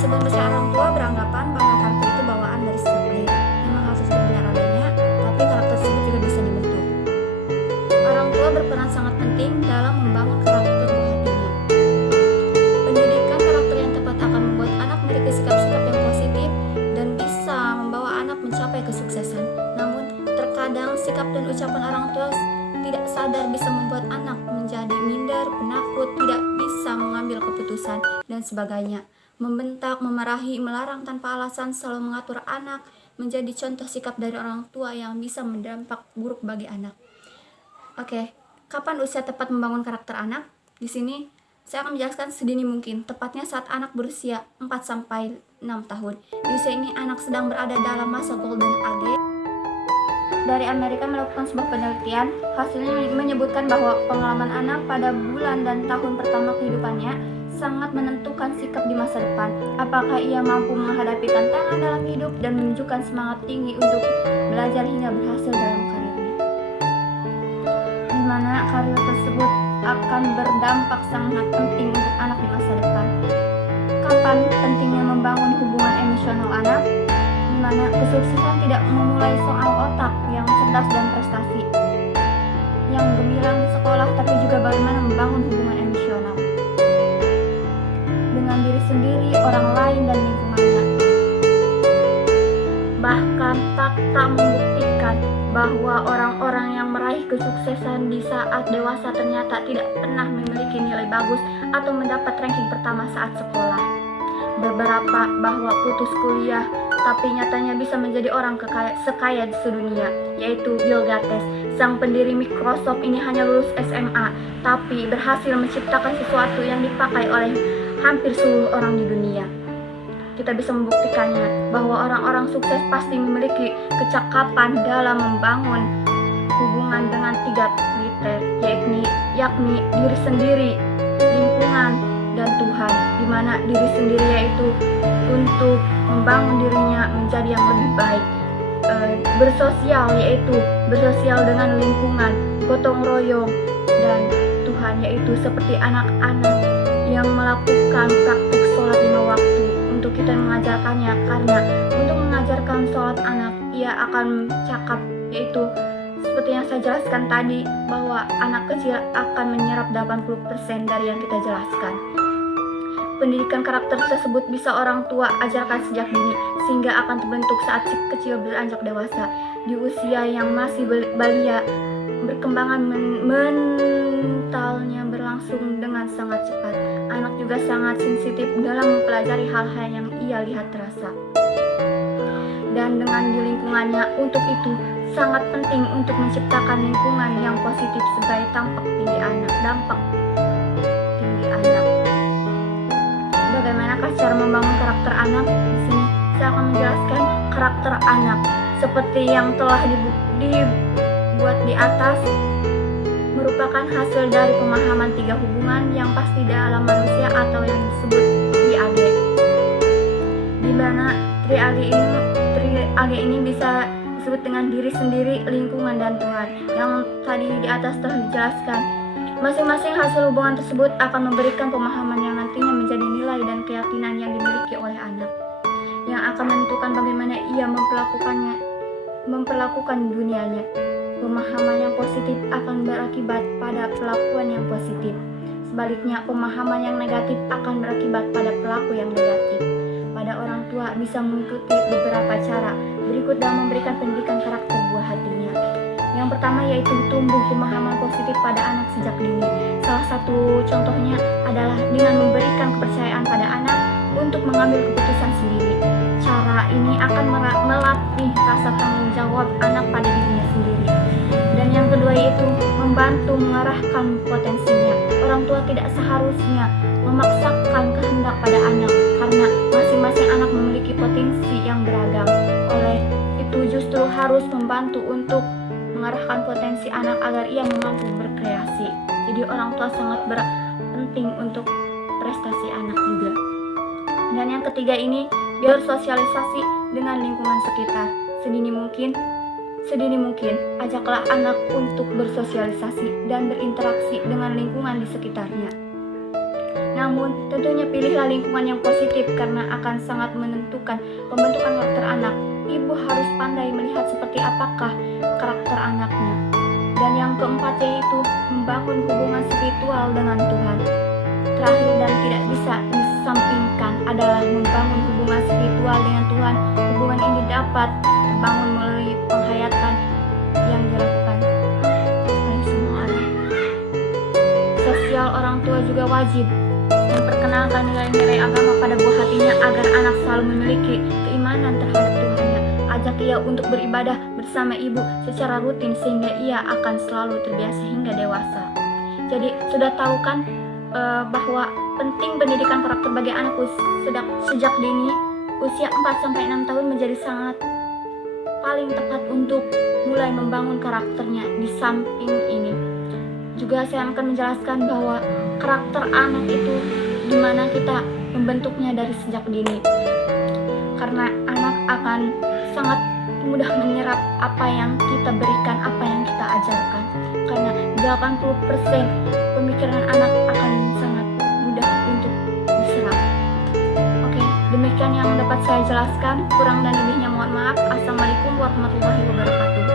Sebagian besar orang tua beranggapan bahwa karakter itu bawaan dari sejak lahir. Memang hal tersebut benar adanya, tapi karakter tersebut juga bisa dibentuk. Orang tua berperan sangat penting dalam membangun karakter buah hatinya. Pendidikan karakter yang tepat akan membuat anak memiliki sikap-sikap yang positif dan bisa membawa anak mencapai kesuksesan. Namun, terkadang sikap dan ucapan orang tua tidak sadar bisa membuat anak menjadi minder, penakut, tidak bisa mengambil keputusan, dan sebagainya. Membentak, memarahi, melarang tanpa alasan, selalu mengatur anak, menjadi contoh sikap dari orang tua yang bisa berdampak buruk bagi anak. Oke, kapan usia tepat membangun karakter anak? Di sini saya akan menjelaskan sedini mungkin, tepatnya saat anak berusia 4-6 tahun. Di usia ini anak sedang berada dalam masa golden age. Dari Amerika melakukan sebuah penelitian, hasilnya menyebutkan bahwa pengalaman anak pada bulan dan tahun pertama kehidupannya sangat menentukan sikap di masa depan. Apakah ia mampu menghadapi tantangan dalam hidup dan menunjukkan semangat tinggi untuk belajar hingga berhasil dalam karirnya. Di mana karir tersebut akan berdampak sangat penting untuk anak di masa depan. Kapan pentingnya membangun hubungan emosional anak? Di mana kesuksesan tidak memulai soal otak yang cerdas dan prestasi yang gemilang di sekolah, tapi juga bagaimana membangun hubungan emosional dengan diri sendiri, orang lain, dan lingkungannya. Bahkan fakta membuktikan bahwa orang-orang yang meraih kesuksesan di saat dewasa ternyata tidak pernah memiliki nilai bagus atau mendapat ranking pertama saat sekolah. Beberapa bahwa putus kuliah tapi nyatanya bisa menjadi orang sekaya di sedunia, yaitu Bill Gates. Sang pendiri Microsoft ini hanya lulus SMA, tapi berhasil menciptakan sesuatu yang dipakai oleh hampir seluruh orang di dunia. Kita bisa membuktikannya bahwa orang-orang sukses pasti memiliki kecakapan dalam membangun hubungan dengan 3 liter, yakni diri sendiri, lingkungan, dan Tuhan, di mana diri sendiri yaitu untuk membangun dirinya menjadi yang lebih baik, bersosial yaitu bersosial dengan lingkungan, gotong royong, dan Tuhan yaitu seperti anak-anak yang melakukan praktik sholat 5 waktu. Untuk kita mengajarkannya, karena untuk mengajarkan sholat anak ia akan cakap, yaitu seperti yang saya jelaskan tadi, bahwa anak kecil akan menyerap 80% dari yang kita jelaskan. Pendidikan karakter tersebut bisa orang tua ajarkan sejak dini, sehingga akan terbentuk saat si kecil beranjak dewasa. Di usia yang masih belia, berkembangan mentalnya berlangsung dengan sangat cepat. Anak juga sangat sensitif dalam mempelajari hal-hal yang ia lihat terasa. Dan dengan di lingkungannya, untuk itu sangat penting untuk menciptakan lingkungan yang positif sebagai dampak tinggi anak. Bagaimanakah cara membangun karakter anak? Di sini saya akan menjelaskan karakter anak seperti yang telah dibuat di atas, merupakan hasil dari pemahaman 3 hubungan yang pasti dalam manusia atau yang disebut triade. Di mana triade ini bisa disebut dengan diri sendiri, lingkungan, dan Tuhan. Yang tadi di atas telah dijelaskan. Masing-masing hasil hubungan tersebut akan memberikan pemahaman yang nantinya menjadi nilai dan keyakinan yang dimiliki oleh anak, yang akan menentukan bagaimana ia memperlakukan dunianya. Pemahaman yang positif akan berakibat pada perlakuan yang positif. Sebaliknya, pemahaman yang negatif akan berakibat pada perilaku yang negatif. Pada orang tua bisa mengikuti beberapa cara berikut dalam memberikan pendidikan karakter buah hatinya. Yang pertama yaitu tumbuh pemahaman positif pada anak sejak dini. Salah satu contohnya adalah dengan memberikan kepercayaan pada anak untuk mengambil keputusan sendiri. Cara ini akan melatih rasa tanggung jawab anak pada dirinya sendiri. Dan yang kedua yaitu membantu mengarahkan potensinya. Orang tua tidak seharusnya memaksakan kehendak pada anak, karena masing-masing anak memiliki potensi yang beragam. Oleh itu justru harus membantu untuk mengarahkan potensi anak agar ia mampu berkreasi. Jadi orang tua sangat penting untuk prestasi anak juga. Dan yang ketiga ini, bersosialisasi dengan lingkungan sekitar. Sedini mungkin, ajaklah anak untuk bersosialisasi dan berinteraksi dengan lingkungan di sekitarnya. Namun, tentunya pilihlah lingkungan yang positif karena akan sangat menentukan pembentukan karakter anak. Ibu harus pandai melihat seperti apakah karakter anaknya. Dan yang keempat yaitu membangun hubungan spiritual dengan Tuhan. Terakhir dan tidak bisa disampingkan adalah membangun hubungan spiritual dengan Tuhan. Hubungan ini dapat dibangun melalui penghayatan yang dilakukan oleh semua orang. Sosial orang tua juga wajib memperkenalkan nilai-nilai agama pada buah hatinya agar anak selalu memiliki keimanan terhadap Tuhannya. Ajak ia untuk beribadah bersama ibu secara rutin sehingga ia akan selalu terbiasa hingga dewasa. Jadi sudah tahu kan bahwa penting pendidikan karakter bagi anak sejak dini, usia 4-6 tahun menjadi sangat paling tepat untuk mulai membangun karakternya. Di samping ini juga saya akan menjelaskan bahwa karakter anak itu dimana kita membentuknya dari sejak dini, karena anak akan sangat mudah menyerap apa yang kita berikan, apa yang kita ajarkan, karena 80% pemikiran anak akan sangat mudah untuk diserap. Oke, demikian yang dapat saya jelaskan, kurang dan lebihnya mohon maaf. Assalamualaikum warahmatullahi wabarakatuh.